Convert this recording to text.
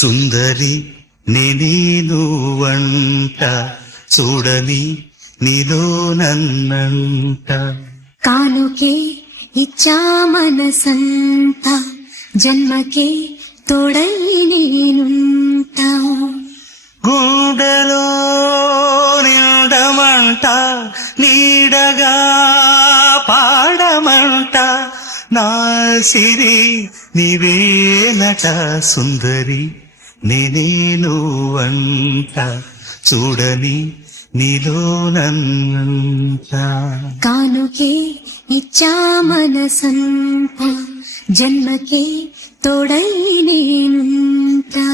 సుందరి నేను వంట చూడని నీలో నన్నంట. కానుకే ఇచ్చా మనసంత జన్మకే తోడై నేనుంటా. గుండెలో నిండమంట నీడగా పాడమంట నా సిరి నీవేనట. సుందరి నేనేను వంట చూడని నీలో నన్నంట. కానుకే ఇచ్చా మనసంత జన్మకే తోడై నేనుంటా.